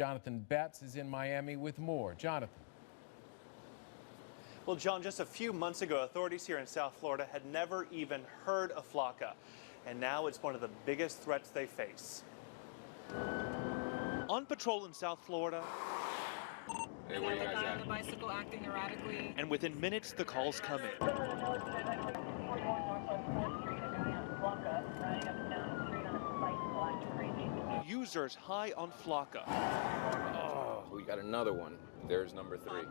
Jonathan Betts is in Miami with more. Jonathan. Well, John, just a few months ago, authorities here in South Florida had never even heard of Flocka, and now it's one of the biggest threats they face. On patrol in South Florida, Hey, where you guys at? On the bicycle acting erratically. And within minutes, the calls come in. Users high on Flocka. Oh, we got another one. There's number 3.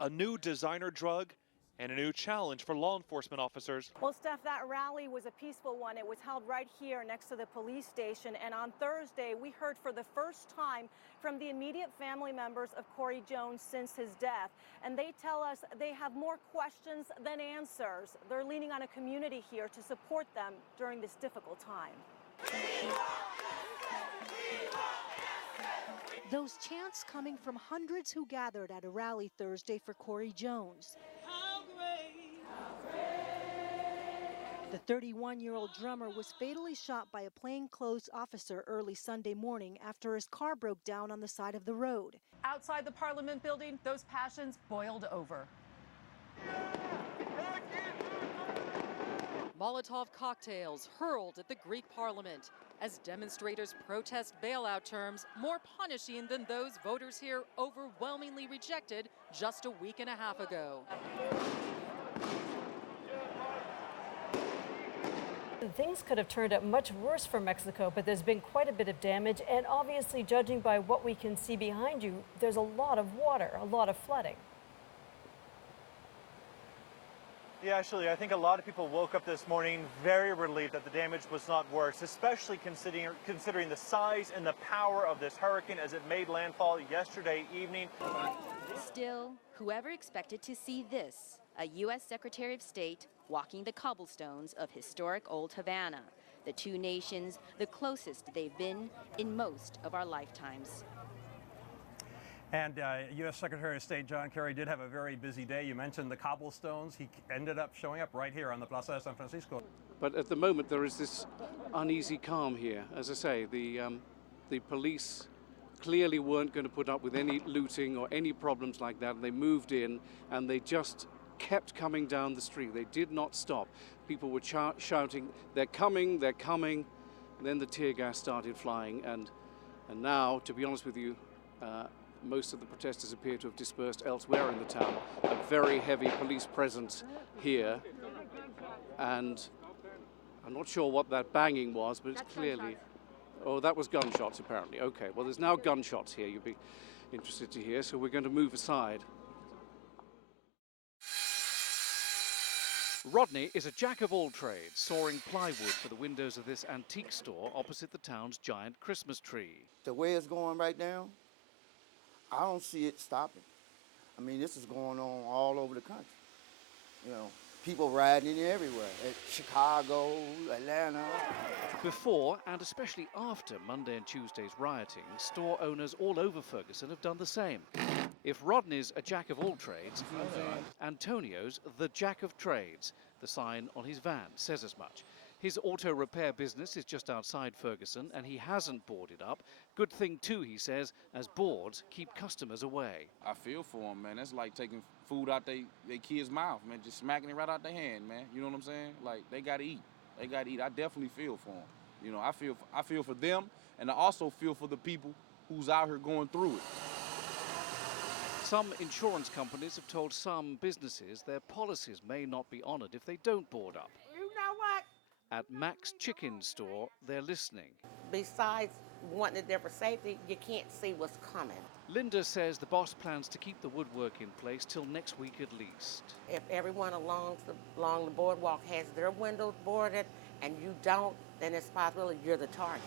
A new designer drug and a new challenge for law enforcement officers. Well, Steph, that rally was a peaceful one. It was held right here next to the police station. And on Thursday, we heard for the first time from the immediate family members of Corey Jones since his death. And they tell us they have more questions than answers. They're leaning on a community here to support them during this difficult time. Those chants coming from hundreds who gathered at a rally Thursday for Corey Jones. The 31-year-old drummer was fatally shot by a plainclothes officer early Sunday morning after his car broke down on the side of the road. Outside the Parliament building, those passions boiled over. Molotov cocktails hurled at the Greek Parliament as demonstrators protest bailout terms more punishing than those voters here overwhelmingly rejected just a week and a half ago. Things could have turned out much worse for Mexico, but there's been quite a bit of damage. And obviously, judging by what we can see behind you, there's a lot of water, a lot of flooding. Yeah, actually, I think a lot of people woke up this morning very relieved that the damage was not worse, especially considering the size and the power of this hurricane as it made landfall yesterday evening. Still, whoever expected to see this, a U.S. Secretary of State walking the cobblestones of historic Old Havana, the two nations the closest they've been in most of our lifetimes. And U.S. Secretary of State John Kerry did have a very busy day. You mentioned the cobblestones. He ended up showing up right here on the Plaza de San Francisco. But at the moment, there is this uneasy calm here. As I say, the police clearly weren't going to put up with any looting or any problems like that. They moved in and they just kept coming down the street. They did not stop. People were shouting, they're coming, they're coming. And then the tear gas started flying. And now, to be honest with you, most of the protesters appear to have dispersed elsewhere in the town. A very heavy police presence here. And I'm not sure what that banging was, but it's clearly... Oh, that was gunshots, apparently. Okay, well, there's now gunshots here, you'd be interested to hear, so we're going to move aside. Rodney is a jack of all trades, sawing plywood for the windows of this antique store opposite the town's giant Christmas tree. The way it's going right now, I don't see it stopping. I mean, this is going on all over the country. You know, people riding in everywhere, at Chicago, Atlanta. Before, and especially after Monday and Tuesday's rioting, store owners all over Ferguson have done the same. If Rodney's a jack of all trades, Antonio's the jack of trades. The sign on his van says as much. His auto repair business is just outside Ferguson, and he hasn't boarded up. Good thing too, he says, as boards keep customers away. I feel for them, man. That's like taking food out their kids' mouth, man. Just smacking it right out their hand, man. You know what I'm saying? Like, they gotta eat. They gotta eat. I definitely feel for them. You know, I feel for them, and I also feel for the people who's out here going through it. Some insurance companies have told some businesses their policies may not be honored if they don't board up. You know what? At Mac's Chicken Store, they're listening. Besides wanting it there for safety, you can't see what's coming. Linda says the boss plans to keep the woodwork in place till next week at least. If everyone along the boardwalk has their windows boarded and you don't, then it's possible you're the target.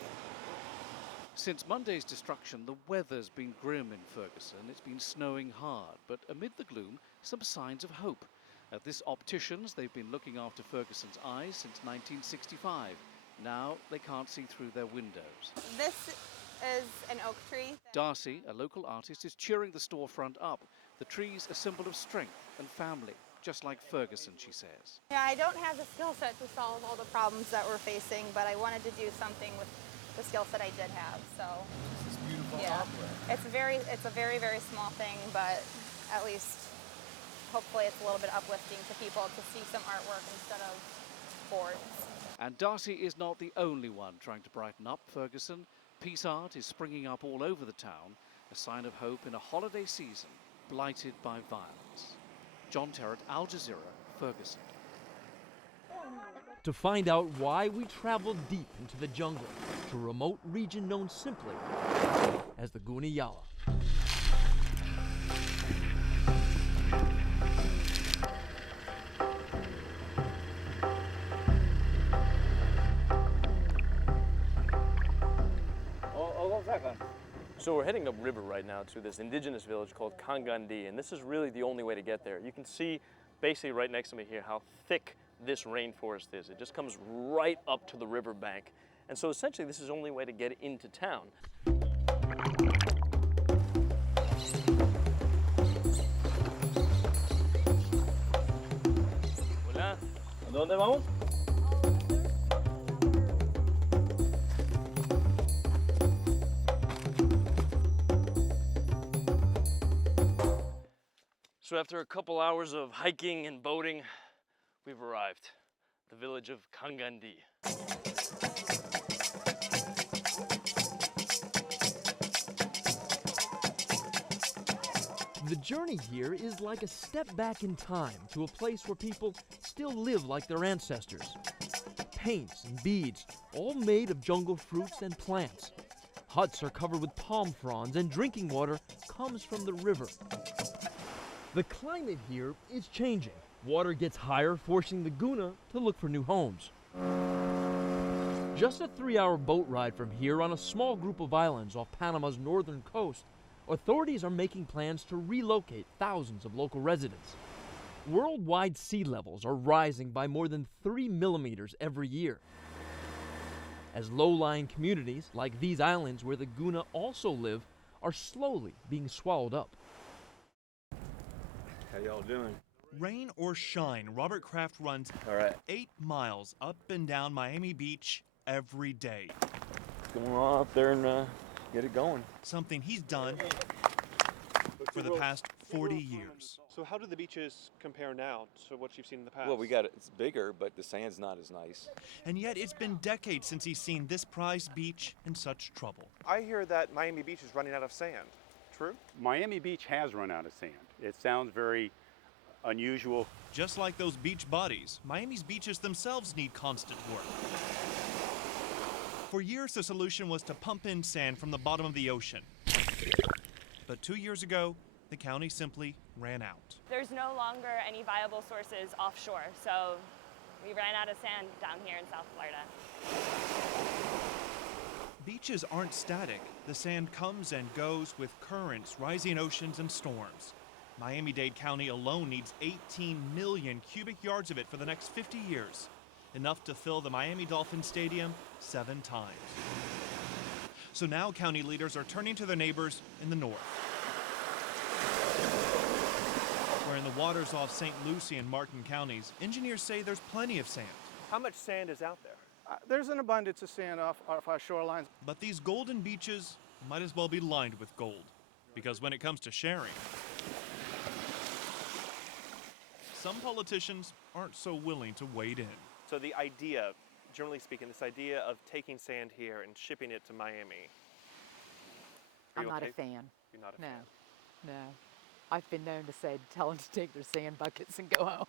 Since Monday's destruction, the weather's been grim in Ferguson. It's been snowing hard, but amid the gloom, some signs of hope. At this optician's, they've been looking after Ferguson's eyes since 1965. Now they can't see through their windows. This is an oak tree. Darcy, a local artist, is cheering the storefront up. The tree's a symbol of strength and family, just like Ferguson, she says. Yeah, I don't have the skill set to solve all the problems that we're facing, but I wanted to do something with the skill set I did have. So This is beautiful yeah, opera. it's a very, very small thing, but at least hopefully it's a little bit uplifting to people to see some artwork instead of boards. And Darcy is not the only one trying to brighten up Ferguson. Peace art is springing up all over the town, a sign of hope in a holiday season blighted by violence. John Terrett, Al Jazeera, Ferguson. To find out why we traveled deep into the jungle to a remote region known simply as the Gooniyala. So we're heading upriver right now to this indigenous village called Kangandi, and this is really the only way to get there. You can see basically right next to me here how thick this rainforest is. It just comes right up to the riverbank. And so essentially this is the only way to get into town. Hola. ¿A dónde vamos? So after a couple hours of hiking and boating, we've arrived, the village of Kangandi. The journey here is like a step back in time to a place where people still live like their ancestors. Paints and beads, all made of jungle fruits and plants. Huts are covered with palm fronds and drinking water comes from the river. The climate here is changing. Water gets higher, forcing the Guna to look for new homes. Just a 3-hour boat ride from here on a small group of islands off Panama's northern coast, authorities are making plans to relocate thousands of local residents. Worldwide sea levels are rising by more than 3 millimeters every year. As low-lying communities, like these islands where the Guna also live, are slowly being swallowed up. How y'all doing? Rain or shine, Robert Kraft runs 8 miles up and down Miami Beach every day. Going on up there and get it going. Something he's done for the past 40 years. So how do the beaches compare now to what you've seen in the past? Well, it's bigger, but the sand's not as nice. And yet it's been decades since he's seen this prized beach in such trouble. I hear that Miami Beach is running out of sand. True? Miami Beach has run out of sand. It sounds very unusual. Just like those beach bodies, Miami's beaches themselves need constant work. For years, the solution was to pump in sand from the bottom of the ocean. But 2 years ago, the county simply ran out. There's no longer any viable sources offshore, so we ran out of sand down here in South Florida. Beaches aren't static. The sand comes and goes with currents, rising oceans, and storms. Miami-Dade County alone needs 18 million cubic yards of it for the next 50 years, enough to fill the Miami Dolphin Stadium 7 times. So now county leaders are turning to their neighbors in the north, where in the waters off St. Lucie and Martin counties, engineers say there's plenty of sand. How much sand is out there? There's an abundance of sand off our shorelines. But these golden beaches might as well be lined with gold, because when it comes to sharing, some politicians aren't so willing to wade in. So the idea, generally speaking, this idea of taking sand here and shipping it to Miami. I'm not a fan. You're not a no, fan? No. I've been known to say, tell them to take their sand buckets and go home.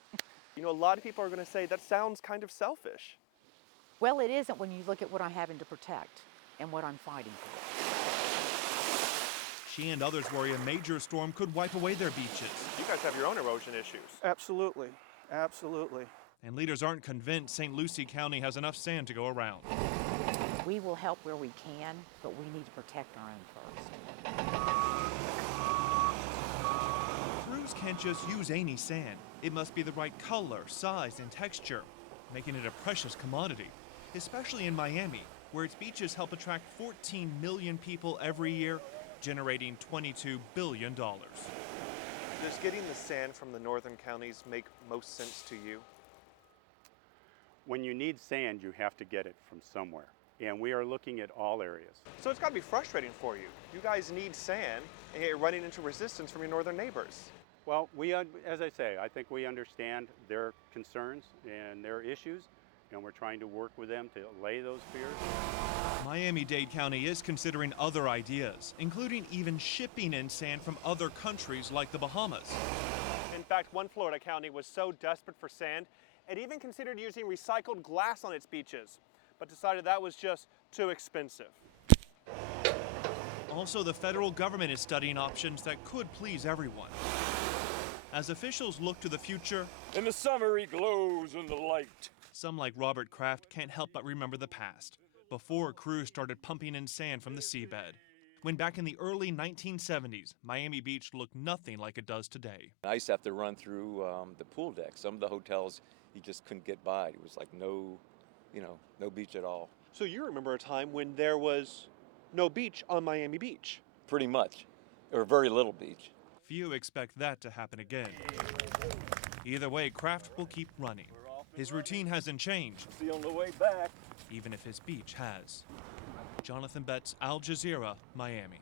You know, a lot of people are going to say that sounds kind of selfish. Well, it isn't when you look at what I'm having to protect and what I'm fighting for. She and others worry a major storm could wipe away their beaches. You guys have your own erosion issues. Absolutely. Absolutely. And leaders aren't convinced St. Lucie County has enough sand to go around. We will help where we can, but we need to protect our own first. Crews can't just use any sand. It must be the right color, size, and texture, making it a precious commodity, especially in Miami, where its beaches help attract 14 million people every year, generating $22 billion. Does getting the sand from the northern counties make most sense to you? When you need sand, you have to get it from somewhere. and we are looking at all areas. So it's got to be frustrating for you. You guys need sand, and yet you're running into resistance from your northern neighbors. Well, as I say, I think we understand their concerns and their issues, and we're trying to work with them to allay those fears. Miami-Dade County is considering other ideas, including even shipping in sand from other countries like the Bahamas. In fact, one Florida county was so desperate for sand, it even considered using recycled glass on its beaches, but decided that was just too expensive. Also, the federal government is studying options that could please everyone. As officials look to the future, in the summer he glows in the light. Some like Robert Kraft can't help but remember the past, before crews started pumping in sand from the seabed. When back in the early 1970s, Miami Beach looked nothing like it does today. I used to have to run through the pool deck. Some of the hotels, you just couldn't get by. It was like no beach at all. So you remember a time when there was no beach on Miami Beach? Pretty much, or very little beach. Few expect that to happen again. Either way, Kraft will keep running. His routine hasn't changed. See on the way back. Even if his beach has. Jonathan Betts, Al Jazeera, Miami.